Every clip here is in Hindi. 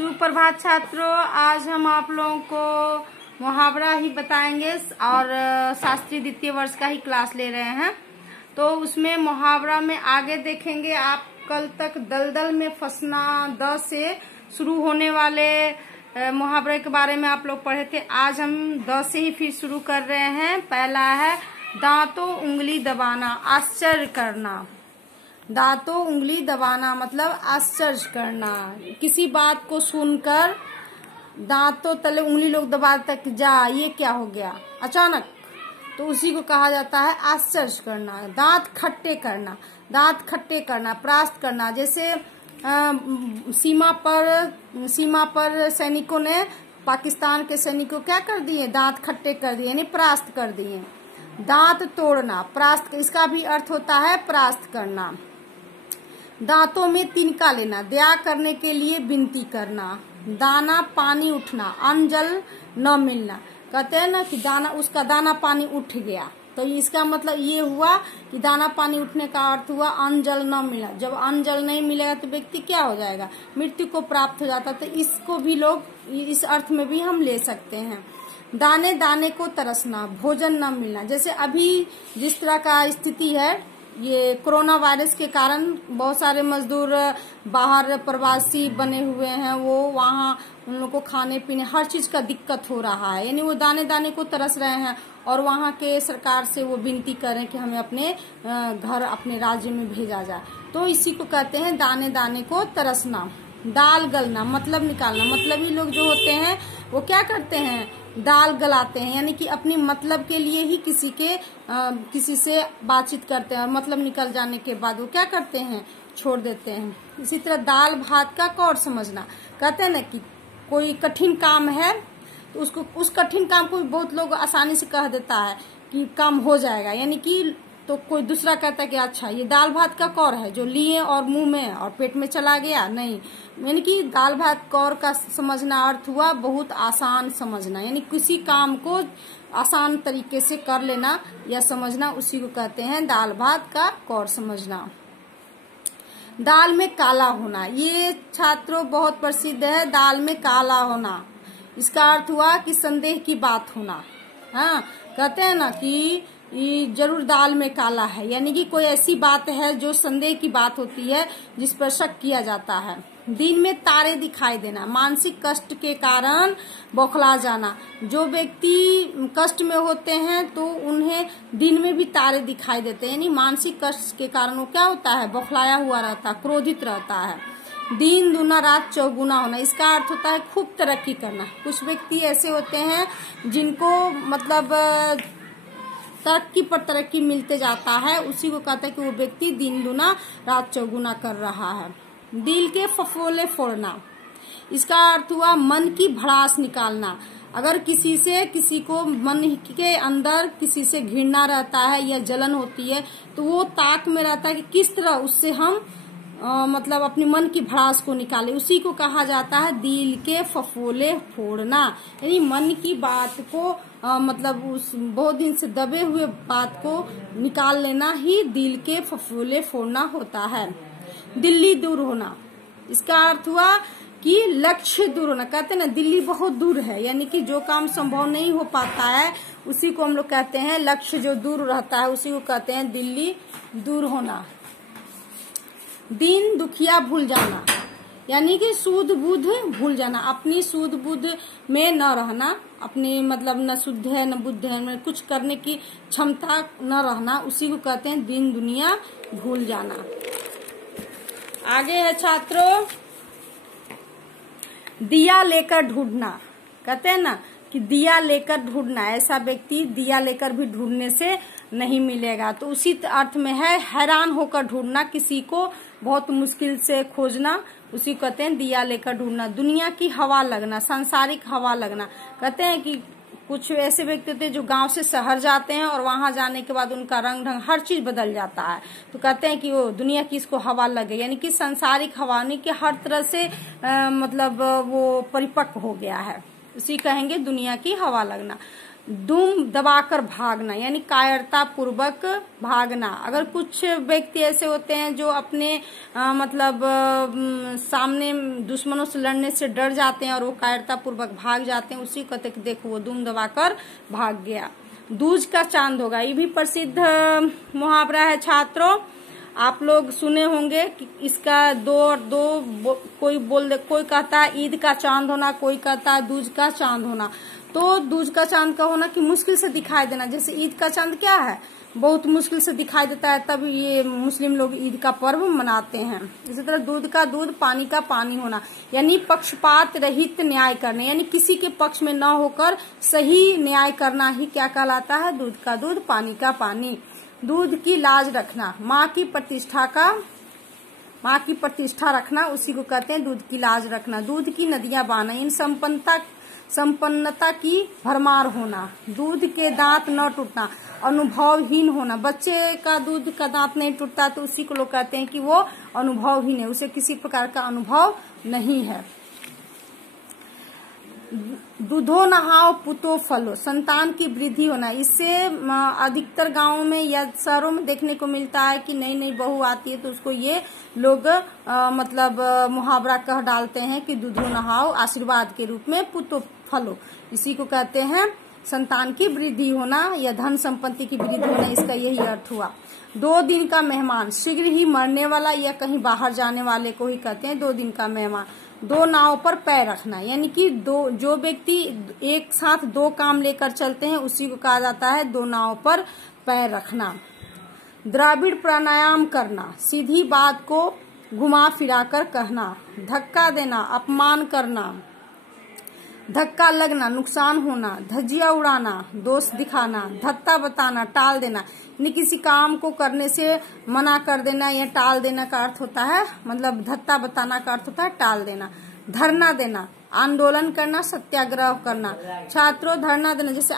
सुप्रभात छात्रों, आज हम आप लोगों को मुहावरा ही बताएंगे और शास्त्रीय द्वितीय वर्ष का ही क्लास ले रहे हैं। तो उसमें मुहावरा में आगे देखेंगे आप कल तक दलदल में फंसना द से शुरू होने वाले मुहावरे के बारे में आप लोग पढ़े थे। आज हम द से ही फिर शुरू कर रहे हैं। पहला है दांतों उंगली दबाना, आश्चर्य करना। दांतों उंगली दबाना मतलब आश्चर्य करना, किसी बात को सुनकर दांतों तले उंगली लोग दबा तक जा ये क्या हो गया अचानक, तो उसी को कहा जाता है आश्चर्य करना। दांत खट्टे करना, दांत खट्टे करना, परास्त करना। जैसे सीमा पर सैनिकों ने पाकिस्तान के सैनिकों क्या कर दिए, दांत खट्टे कर दिए यानी परास्त कर दिए। दांत तोड़ना, परास्त, इसका भी अर्थ होता है परास्त करना। दांतों में तिनका लेना, दया करने के लिए विनती करना। दाना पानी उठना, अन्न जल न मिलना। कहते हैं ना कि उसका दाना पानी उठ गया, तो इसका मतलब ये हुआ कि दाना पानी उठने का अर्थ हुआ अन्न जल न मिला। जब अन्न जल नहीं मिलेगा तो व्यक्ति क्या हो जाएगा, मृत्यु को प्राप्त हो जाता। तो इसको भी लोग इस अर्थ में भी हम ले सकते हैं। दाने दाने को तरसना, भोजन न मिलना। जैसे अभी जिस तरह का स्थिति है, ये कोरोना वायरस के कारण बहुत सारे मजदूर बाहर प्रवासी बने हुए हैं, वो वहाँ उन लोगों को खाने पीने हर चीज का दिक्कत हो रहा है, यानी वो दाने दाने को तरस रहे हैं और वहाँ के सरकार से वो विनती करें कि हमें अपने घर अपने राज्य में भेजा जाए। तो इसी को कहते हैं दाने दाने को तरसना। दाल गलना मतलब निकालना। मतलबी लोग जो होते हैं वो क्या करते हैं, दाल गलाते हैं, यानी कि अपनी मतलब के लिए ही किसी से बातचीत करते हैं और मतलब निकल जाने के बाद वो क्या करते हैं, छोड़ देते हैं। इसी तरह दाल भात का कौर समझना। कहते हैं ना कि कोई कठिन काम है तो उसको उस कठिन काम को भी बहुत लोग आसानी से कह देता है कि काम हो जाएगा, यानी कि तो कोई दूसरा कहता है कि अच्छा ये दाल भात का कौर है जो लिए और मुंह में और पेट में चला गया, नहीं। यानी कि दाल भात कौर का समझना अर्थ हुआ बहुत आसान समझना, यानी किसी काम को आसान तरीके से कर लेना या समझना, उसी को कहते हैं दाल भात का कौर समझना। दाल में काला होना, ये छात्रों बहुत प्रसिद्ध है। दाल में काला होना, इसका अर्थ हुआ कि संदेह की बात होना। हाँ, कहते हैं ना कि जरूर दाल में काला है, यानी कि कोई ऐसी बात है जो संदेह की बात होती है, जिस पर शक किया जाता है। दिन में तारे दिखाई देना, मानसिक कष्ट के कारण बौखला जाना। जो व्यक्ति कष्ट में होते हैं तो उन्हें दिन में भी तारे दिखाई देते हैं, यानी मानसिक कष्ट के कारण वो क्या होता है, बौखलाया हुआ रहता है, क्रोधित रहता है। दिन दूना रात चौगुना होना, इसका अर्थ होता है खूब तरक्की करना। कुछ व्यक्ति ऐसे होते हैं जिनको मतलब तरक्की पर तरक्की मिलते जाता है, उसी को कहता है कि वो व्यक्ति दिन दुना रात चौगुना कर रहा है। दिल के फफोले फोड़ना, इसका अर्थ हुआ मन की भड़ास निकालना। अगर किसी को मन के अंदर किसी से घृणा रहता है या जलन होती है तो वो ताक में रहता है कि किस तरह उससे हम मतलब अपने मन की भड़ास को निकाले, उसी को कहा जाता है दिल के फफोले फोड़ना। यानी मन की बात को मतलब उस बहुत दिन से दबे हुए बात को निकाल लेना ही दिल के फफोले फोड़ना होता है। दिल्ली दूर होना, इसका अर्थ हुआ कि लक्ष्य दूर होना। कहते हैं ना दिल्ली बहुत दूर है, यानी कि जो काम संभव नहीं हो पाता है उसी को हम लोग कहते हैं लक्ष्य जो दूर रहता है, उसी को कहते हैं दिल्ली दूर होना। दिन दुखिया भूल जाना, यानी कि सूद बुद्ध भूल जाना, अपनी सूद बुद्ध में न रहना, अपनी मतलब न शुद्ध है न बुद्ध है, कुछ करने की क्षमता न रहना, उसी को कहते हैं दिन दुनिया भूल जाना। आगे है छात्रों दिया लेकर ढूंढना। कहते हैं ना कि दिया लेकर ढूंढना, ऐसा व्यक्ति दिया लेकर भी ढूंढने से नहीं मिलेगा। तो उसी अर्थ में है हैरान होकर ढूंढना, किसी को बहुत मुश्किल से खोजना, उसी को कहते हैं दिया लेकर ढूंढना। दुनिया की हवा लगना, सांसारिक हवा लगना। कहते हैं कि कुछ ऐसे व्यक्ति होते हैं जो गांव से शहर जाते हैं और वहां जाने के बाद उनका रंग ढंग हर चीज बदल जाता है, तो कहते हैं कि वो दुनिया की इसको हवा लगे, यानी कि सांसारिक हवा, नहीं कि हर तरह से मतलब वो परिपक्व हो गया है, उसी कहेंगे दुनिया की हवा लगना। दुम दबाकर भागना यानी कायरता पूर्वक भागना। अगर कुछ व्यक्ति ऐसे होते हैं जो अपने सामने दुश्मनों से लड़ने से डर जाते हैं और वो कायरता पूर्वक भाग जाते हैं, उसी को देखो वो दुम दबाकर भाग गया। दूज का चांद होगा, ये भी प्रसिद्ध मुहावरा है छात्रों, आप लोग सुने होंगे कि इसका कोई कहता है ईद का चांद होना, कोई कहता है दूज का चांद होना। तो दूज का चांद का होना कि मुश्किल से दिखाई देना, जैसे ईद का चांद क्या है, बहुत मुश्किल से दिखाई देता है, तब ये मुस्लिम लोग ईद का पर्व मनाते हैं। इसी तरह दूध का दूध, पानी का पानी होना, यानी पक्षपात रहित न्याय करने, यानी किसी के पक्ष में न होकर सही न्याय करना ही क्या कहलाता है, दूध का दूध, पानी का पानी। दूध की लाज रखना, माँ की प्रतिष्ठा रखना, उसी को कहते हैं दूध की लाज रखना। दूध की नदियां बहना, इन संपन्नता की भरमार होना। दूध के दांत न टूटना, अनुभवहीन होना, बच्चे का दूध का दांत नहीं टूटता तो उसी को लोग कहते हैं कि वो अनुभवहीन है, उसे किसी प्रकार का अनुभव नहीं है। दूधो नहाओ पुतो फलो, संतान की वृद्धि होना। इससे अधिकतर गांवों में या शहरों में देखने को मिलता है कि नई नई बहू आती है तो उसको ये लोग मुहावरा कह डालते हैं कि दूधो नहाओ, आशीर्वाद के रूप में, पुतो फलो, इसी को कहते हैं संतान की वृद्धि होना या धन संपत्ति की वृद्धि होना, इसका यही अर्थ हुआ। 2 दिन का मेहमान, शीघ्र ही मरने वाला या कहीं बाहर जाने वाले को ही कहते हैं 2 दिन का मेहमान। 2 नाव पर पैर रखना, यानी कि जो व्यक्ति एक साथ 2 काम लेकर चलते हैं उसी को कहा जाता है 2 नाव पर पैर रखना। द्रविड़ प्राणायाम करना, सीधी बात को घुमा फिरा कर कहना। धक्का देना, अपमान करना, धक्का लगना, नुकसान होना। धज्जिया उड़ाना, दोष दिखाना। धत्ता बताना, टाल देना, यानी किसी काम को करने से मना कर देना या टाल देना का अर्थ होता है, मतलब धत्ता बताना का अर्थ होता है टाल देना। धरना देना, आंदोलन करना, सत्याग्रह करना। छात्रों, धरना देना, जैसे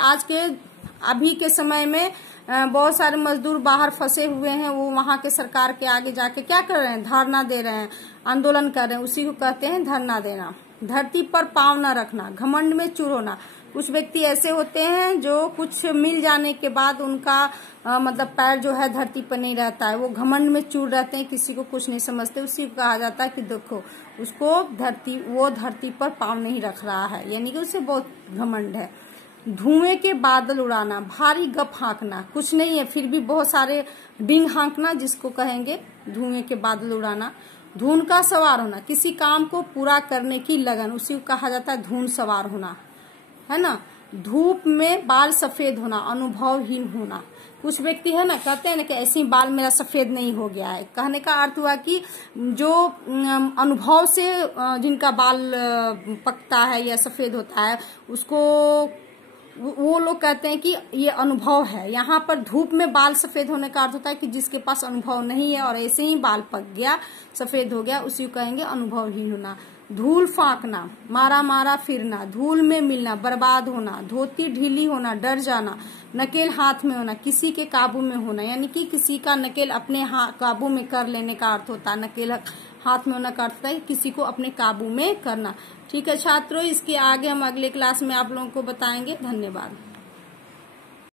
अभी के समय में बहुत सारे मजदूर बाहर फंसे हुए हैं, वो वहां के सरकार के आगे जाके क्या कर रहे हैं, धरना दे रहे हैं, आंदोलन कर रहे हैं, उसी को कहते हैं धरना देना। धरती पर पांव न रखना, घमंड में चूर होना। कुछ व्यक्ति ऐसे होते हैं जो कुछ मिल जाने के बाद उनका पैर जो है धरती पर नहीं रहता है, वो घमंड में चूर रहते हैं, किसी को कुछ नहीं समझते, उसी को कहा जाता है कि देखो उसको धरती पर पांव नहीं रख रहा है, यानी कि उसे बहुत घमंड है। धुएं के बादल उड़ाना, भारी गप हाँकना, कुछ नहीं है फिर भी बहुत सारे डिंग हाँकना, जिसको कहेंगे धुएं के बादल उड़ाना। धून का सवार होना, किसी काम को पूरा करने की लगन, उसी को कहा जाता है धून सवार होना, है ना। धूप में बाल सफेद होना, अनुभवहीन होना। कुछ व्यक्ति है ना कहते हैं ना कि ऐसे ही बाल मेरा सफेद नहीं हो गया है, कहने का अर्थ हुआ कि जो अनुभव से जिनका बाल पकता है या सफेद होता है उसको वो लोग कहते हैं कि ये अनुभव है। यहाँ पर धूप में बाल सफेद होने का अर्थ होता है कि जिसके पास अनुभव नहीं है और ऐसे ही बाल पक गया, सफेद हो गया, उसी को कहेंगे अनुभवहीन होना। धूल फांकना, मारा फिरना, धूल में मिलना, बर्बाद होना। धोती ढीली होना, डर जाना। नकेल हाथ में होना, किसी के काबू में होना, यानी कि किसी का नकेल अपने काबू में कर लेने का अर्थ होता है। नकेल हाथ में होना का अर्थ होता है किसी को अपने काबू में करना। ठीक है छात्रों, इसके आगे हम अगले क्लास में आप लोगों को बताएंगे। धन्यवाद।